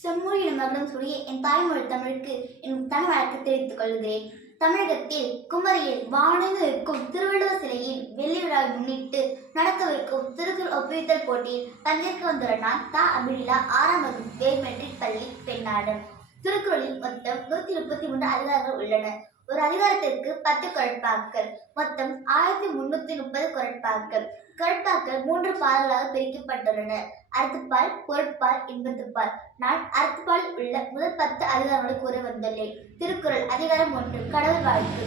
செம்மொழியிடம் மகளும் சொல்லிய என் தாய்மொழி தமிழுக்கு என் தன் வழக்கு தெரிவித்துக் கொள்கிறேன். தமிழகத்தில் குமரியில் வானவில் இருக்கும் திருவள்ளுவர் சிலையின் வெள்ளி விழாவை முன்னிட்டு நடக்கவிருக்கும் திருக்குறள் ஒப்புவித்தல் போட்டியில் பங்கேற்க வந்துள்ள நான் அபிலா 6ஆம் வகுப்பு மெட்ரிக் பள்ளி பெண்ணாடம். திருக்குறளில் மொத்தம் 133 அதிகாரங்கள் உள்ளன. ஒரு அதிகாரத்திற்கு 10 குறட்பாக்கள், மொத்தம் 1330 குறட்பாக்கள். குறட்பாக்கள் 3 பாடல்களாக பிரிக்கப்பட்டுள்ளன. அறத்துப்பால், பொருட்பால், இன்பத்துப்பால். நான் அறத்துப்பால் உள்ள முதல் 10 அதிகாரங்களை கூற வந்துள்ளேன். திருக்குறள் அதிகாரம் 1, கடவுள் வாழ்த்து.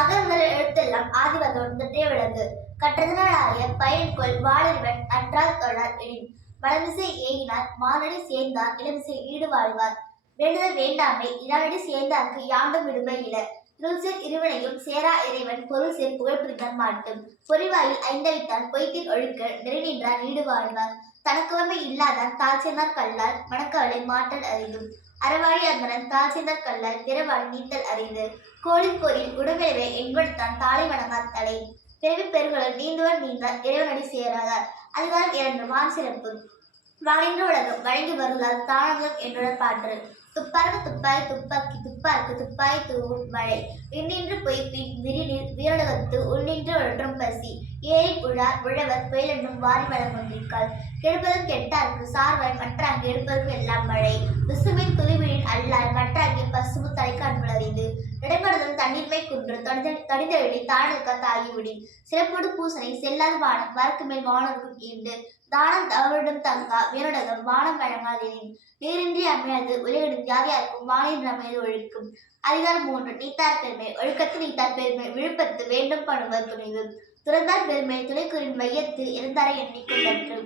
அகர்தல் எழுத்தெல்லாம் ஆதிவதோடு தொற்றிய விலங்கு கற்றதனாலாய பயன்கொள் வாழறிவன் நன்றால் தொழார் எனின் வலமிசை ஏகினார் மானடி சேர்ந்தார் இளமிசை ஈடு வாழ்வார். வேண்டுதல் வேண்டாமை இரானடி சேர்ந்தார்க்கு யாண்டும் விடுமை இல. இருள்சேர் இருவனையும் சேரா இறைவன் பொருள் சேர் புகழ் புரிந்தார் மாட்டும். பொறிவாயில் ஐந்தவித்தான் பொய்த்தில் ஒழுக்க நெறிநின்றார் நீடு வாழ்வார். தனக்குவமை இல்லாதான் தாழ்ச்சேர்ந்தார் கல்லார் மணக்கவலை மாற்றல் அறிந்தும். அறவாழி அந்தனன் தாழ்ச்சேர்ந்தார் கல்லார் பிறவாழி நீத்தல் அறிந்து. கோழிப்போரில் உடம்பிலவே எண்படுத்தான் தாளை வணங்கார் தலை. பிறவி பெருகுளர் நீந்துவர் நீந்தார் இறைவனடி சேராதார். அதிகாரம் 2, வான் சிறப்பு. வாழ்கின்ற உலகம் வழங்கி வருவதால் தானகம் என்றுடன் பாற்று. துப்பார்க்கு துப்பாய் துப்பாக்கி துப்பார்க்கு துப்பாய் தூவும் மழை. விண்ணின்று பொய்ப்பின் விரிநீர் வீரடகத்து உள்நின்று ஒற்றும் பசி. ஏரி உழார் உழவர் புயலென்னும் வாரி வளமொன்றிற்கால். கெடுப்பதும் கெட்டார்க்கு சார்வாய் மற்றாங்கு எடுப்பதற்கு எல்லாம் மழை. விசுமின் துளிவிழின் அல்லார் மற்றாங்கே பசுமு தலைக்காண்புலறிந்து. இடம்படுதல் தண்ணீர்மை குன்று தடிந்தெழி தானக்க தாகிவிடின். சிறப்போடு பூசனை செல்லாத வானம் வரக்கு மேல் வானருக்கும் ஈண்டு. தானம் தவறிடம் தங்கா வீரடகம் வானம் வழங்காதேனின். நீரின்றி அமையாது உலகிடும் யாவையாருக்கும் வானின்று அமையாது ஒழுக்கும். அதிகாரம் 3, நீத்தார் பெருமை. ஒழுக்கத்து நீத்தார் பெருமை விழுப்பத்து வேண்டும் பணுவர் துணிவு. துறந்தார் பெருமை துணைக்குறின் மையத்து இருந்தாரை எண்ணிக்கொண்டற்று.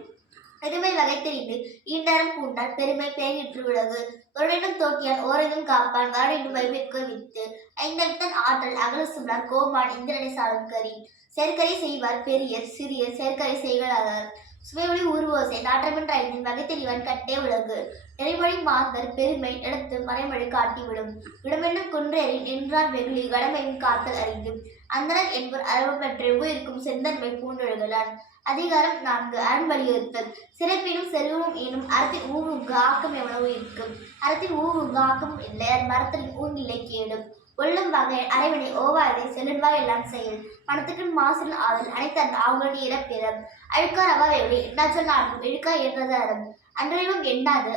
பெருமை வகை தெரிந்து ஈண்டரம் பூண்டார் பெருமை பேரிற்று உலகு. ஒருவனும் தோக்கியான் ஓரையும் காப்பான் வரனும் வைமிற்கு வித்து. ஐந்தவித்தன் ஆற்றல் அகல சுமரார் கோமான் இந்திரனை சாலும் கரி. செயற்கரை செய்வார் பெரியர் சிறியர் செயற்கரை செய்களாதார். சுவைமொழி ஊர்வோசை நாற்றமின்ற ஐந்தின் வகை தெளிவன் கட்டே உலகு. நிறைமொழி மாந்தர் பெருமை எடுத்து மறைமொழி காட்டிவிடும். விடமென்னும் குன்றேறி நின்றார் வெகுளி கடமையும் காத்தல் அறிந்து. அந்தனர் என்பவர் அரவு பெற்ற உயிருக்கும் செந்தன்மை பூண்டொழுகலான். அதிகாரம் 4, அரண் வலியுறுத்தல். சிறப்பினும் செல்வமும் ஈனும் அறத்தின் ஊவுக்கு ஆக்கம் எவ்வளவு இருக்கும். அறத்தின் ஊவுக்கு ஆக்கமும் இல்லை அது மரத்தின் ஊங்கில்லை கேடும். ஒள்ளும் வகை அரைவனை ஓவாதை செல்லுன்வாய் எல்லாம் செயல். மனத்துக்கு மாசில் ஆதல் அனைத்தன் ஆவுகளி இறப்பிறம். அழுக்கார் அவாவை எண்ணாச்சொல் நான்கும் இழுக்கா என்றது அறம். அன்றையும் எண்ணாது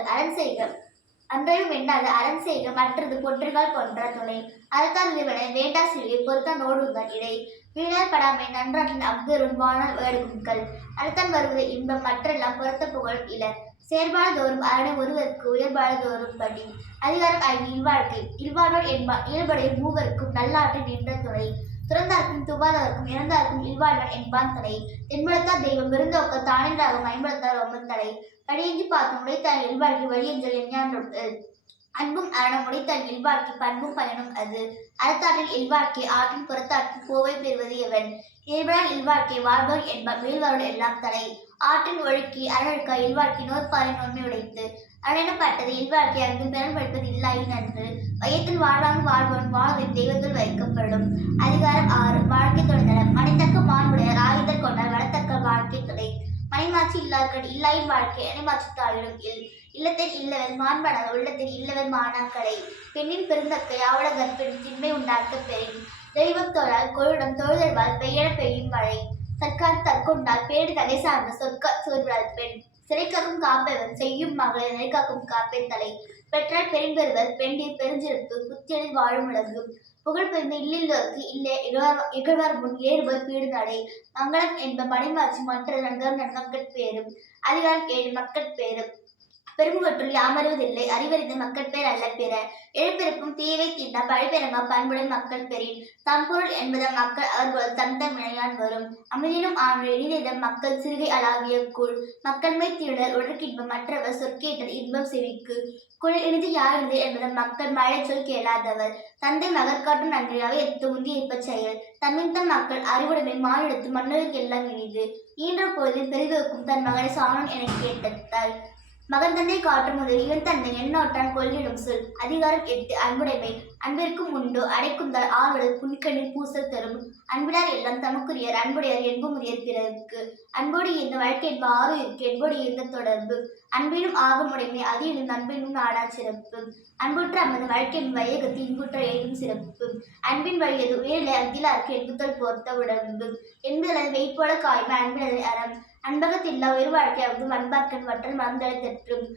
அறம் செய்க மற்றது பொற்றுகால் போன்ற துணை. அறத்தால் இவனை வேண்டா சிறிய பொறுத்தான் ஓடுவதன் இடை. வீணார் படாமை நன்றாற்றின் அவ்வரும் வானால் வேடுகும்கள். அறத்தான் வருவது இன்பம் மற்றெல்லாம் பொறுத்த புகழ் இல. செயற்பாடு தோறும் அரணை ஒருவருக்கு உயர்பாடு தோறும் படி. அதிகாரம் 5, இல்வாழ்க்கை. இல்வாழ்வார் என்பார் இயல்புடைய மூவருக்கும் நல்லாற்றில் நின்ற துணை. துறந்தார்க்கும் துவாதவர்க்கும் இறந்தார்க்கும் இல்வாழ்வான் என்பான் தலை. தென்படுத்தார் தெய்வம் விருந்தோக்க தானின்றாகும் ஐம்படுத்தார் ஒன்பது தலை. படியின்றி பார்த்தும் உடைத்தார் இல்வாழ்க்கை வழியெஞ்சல் எஞ்ஞான் அன்பும் அரணம் உடைத்தார் இல்வாழ்க்கை பண்பும் பயனும் அது. அறத்தாற்றில் இல்வாழ்க்கை ஆற்றின் புறத்தாற்றில் போவை பெறுவது எவன். இயல்புடன் இல்வாழ்க்கை வாழ்வோர் என்பார் வீழ்வாரோடு எல்லாம் தலை. ஆற்றின் ஒழுக்கி அரணழுக்கா இல்வாழ்க்கை நோற்பாரின் நன்மை உடைத்து. அரணப்பட்டது இல்வாழ்க்கை அங்கும் பெறன் படிப்பது இல்லாயின் நன்று. வையத்தில் வாழ்வாங்க வாழ்பவன் வாழ்வின் தெய்வத்தில் வைக்கப்படும். அதிகாரம் 6, வாழ்க்கை தொடர்ந்தனர். மனைத்தக்க மாண்புடையார் ஆயுதல் கொண்டார் வளத்தக்க வாழ்க்கை துணை. மனைமாட்சி இல்லார்கள் இல்லாயின் வாழ்க்கை இணைமாட்சி தாழிடும் இல். இல்லத்தில் இல்லவர் மாண்பனாக உள்ளத்தில் இல்லவர் மாணாக்கடை. பெண்ணின் பெருந்தக்கை ஆவட கற்பெண் திண்மை உண்டாக்க பெறின். தெய்வம் தோழால் கொழுடம் தொழுதல்வால் பெய்யட பெய்யும் மழை. தற்கால் தற்கொண்டால் பேடு தலை சார்ந்த சொற்க சோர்வாள் பெண். சிறைக்காக்கும் காப்பவன் செய்யும் மகளை நெறிக்காக்கும் காப்பேன் தலை. பெற்றால் பெரும்பெறுவர் பெண்டிர் பெருஞ்சிறப்பு புத்தியலில் வாழும் உலகு. புகழ் பெருந்த இல்லில்லோருக்கு இல்லே இகழ்வார் முன் ஏறுபோய் பீடு நடை. மங்களம் என்ப மணிமாட்சி மற்ற நன்கம் மக்கட்பேரும். அதிகாரம் 7, மக்கட்பேரு. பெரும்புவற்றுள் யாமறிவதில்லை அறிவறிந்த மக்கட்பேர் அல்ல பிற. எழுப்பிறப்பும் தீவை தீண்டா பழிபெறங்கா பண்புடன் மக்கள் பெறின். தம்பொருள் என்பத மக்கள் அவர்கள் தந்தம் வினையான் வரும். அமிதினும் ஆண்டு எளிதிடம் மக்கள் சிறுகை அளாவிய கூழ். மக்கள்மை தீடர் உடற்கின்பம் மற்றவர் சொற்கேட்டல் இன்பம் செவிக்கு. குள் இனிது யாழினிது என்பத மக்கள் மழை சொல் கேளாதவர். தந்தை மகற்காட்டும் நன்றியாவை எடுத்து உந்தி இருப்பச் செயல். தம்மித்தம் மக்கள் அறிவுடைமை மானிடத்து மன்னருக்கு எல்லாம் இனிது. ஈன்ற பொழுதில் பெரிதோக்கும் தன் மகனை சாணன் என கேட்டாள். மகன்தந்தை காட்டும் முதல் இவன் தன்னை எண்ணோட்டான் கொள்கிடும் சொல். அதிகாரம் 8 அன்புடைமை. அன்பிற்கும் உண்டோ அடைக்குந்தால் ஆறுதல் புன்கண்ணில் பூசல் தரும். அன்பிடார் எல்லாம் தமக்குரியர் அன்புடையார் என்புமுரியர் பிறர்க்கு. அன்போடு இந்த வாழ்க்கை என்ப ஆறு இருக்கு என்போடு இந்த தொடர்பு. அன்பினும் ஆகும் உடைமை அது எனும் அன்பினும் நாடா சிறப்பு. அன்புற்ற அம்மது வாழ்க்கை வையகத்து இன்புற்ற எழுதும் சிறப்பு. அன்பின் வழியது உயிரிலை அகிலார்க்கு என்புத்தல் போர்த்த உடம்பு. என்பது வெய்ப்போல காய்மை அன்பினது அறம். அன்பகத்தில்லா உயிர் வாழ்க்கையாவது அன்பார்க்கன் வற்றல் மறந்தலை தெற்றும்.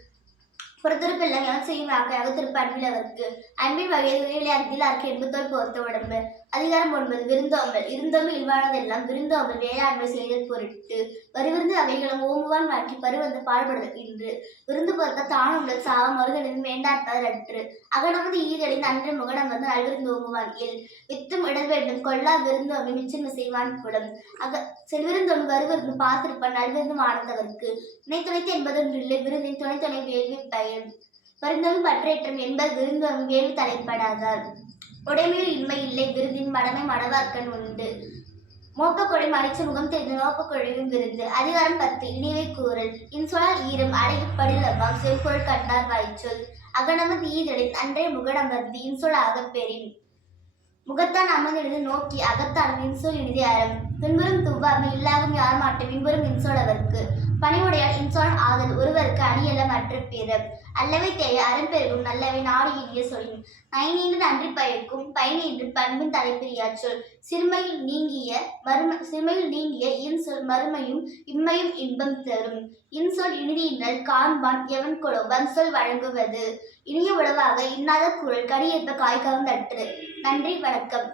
புறத்திருப்பெல்லாம் எவன் செய்யும் வாக்கை அகத்திருப்பு அன்பில் அவருக்கு. அன்பின் வகையில் உயிரிலை அகிலார்க்கு என்புத்தல் போர்த்த உடம்பு. அதிகாரம் 9 விருந்தோம்பல். இருந்தோம்பு இல்வானதெல்லாம் விருந்தோம்பல் வேளாண்மை செய்தல் பொருட்டு. வருவிருந்து அவைகளும் ஓம்புவான் வாழ்க்கை பருவந்து பாடுபடுதல் இன்று. விருந்து பொறுத்த தானும் உடல் சாவ மறுதலின் வேண்டாற்பதர் அற்று. அகனமது ஈதடின் அன்று முகடம் வந்து நல்விருந்து ஓம்புவான் இல். வித்தும் இடர் வேண்டும் கொள்ளா விருந்தோம்பி மிச்சம் செய்வான் புலம். செல்விருந்தோம்பி வருவிருந்து பார்த்திருப்பான் நல்விருந்து ஆனந்தவர்க்கு. துணைத்து என்பதொன்றில்லை விருந்தின் துணை வேள்வி பயன். வருந்தோம்பி பற்றேற்றம் என்பது விருந்தோம்பி வேள்வி தலைப்படாதார். உடைமையில் இன்மை இல்லை விருந்தின் மடமை மடவார்க்கன் உண்டு. மோப்பக்கொடை மறைச்ச முகம் தெரிந்த நோப்பக்கொழையும் விருந்து. அதிகாரம் 10 இனிவை கூறல். இன்சொலால் ஈரம் அடைப்படிலவாம் செம்பொருள் கண்டார் வாய்ச்சொல். அகனமது ஈதடின் அன்றே முகடமர்ந்து இன்சொல் ஆகப் பெறின். முகத்தான் அமர்ந்திருந்து நோக்கி அகத்தான் இன்சொல் இனிதே அறம். துன்புறும் துவ்வாமை இல்லாகும் யார் மாட்டும் இன்புறும் இன்சொல் அவர்க்கு. பணிவுடையால் இன்சொல் ஆதல் ஒருவருக்கு அணியல்ல மற்ற பிற. அல்லவை தேய அறம்பெருகும் நல்லவை நாடு இனிய சொல்லின். நயனீன்று நன்றி பயக்கும் பயனீன்று பண்பின் தலைப்பிரியா சொல். சிறுமையில் நீங்கிய இன்சொல் மறுமையும் இம்மையும் இன்பம் தரும். இன்சொல் இனிதியினல் காண்பான் எவன் கொலோ வன்சொல் வழங்குவது. இனிய உளவாக இன்னாத குரல் கடியேற்ப காய்கவும் தற்று. நன்றி வணக்கம்.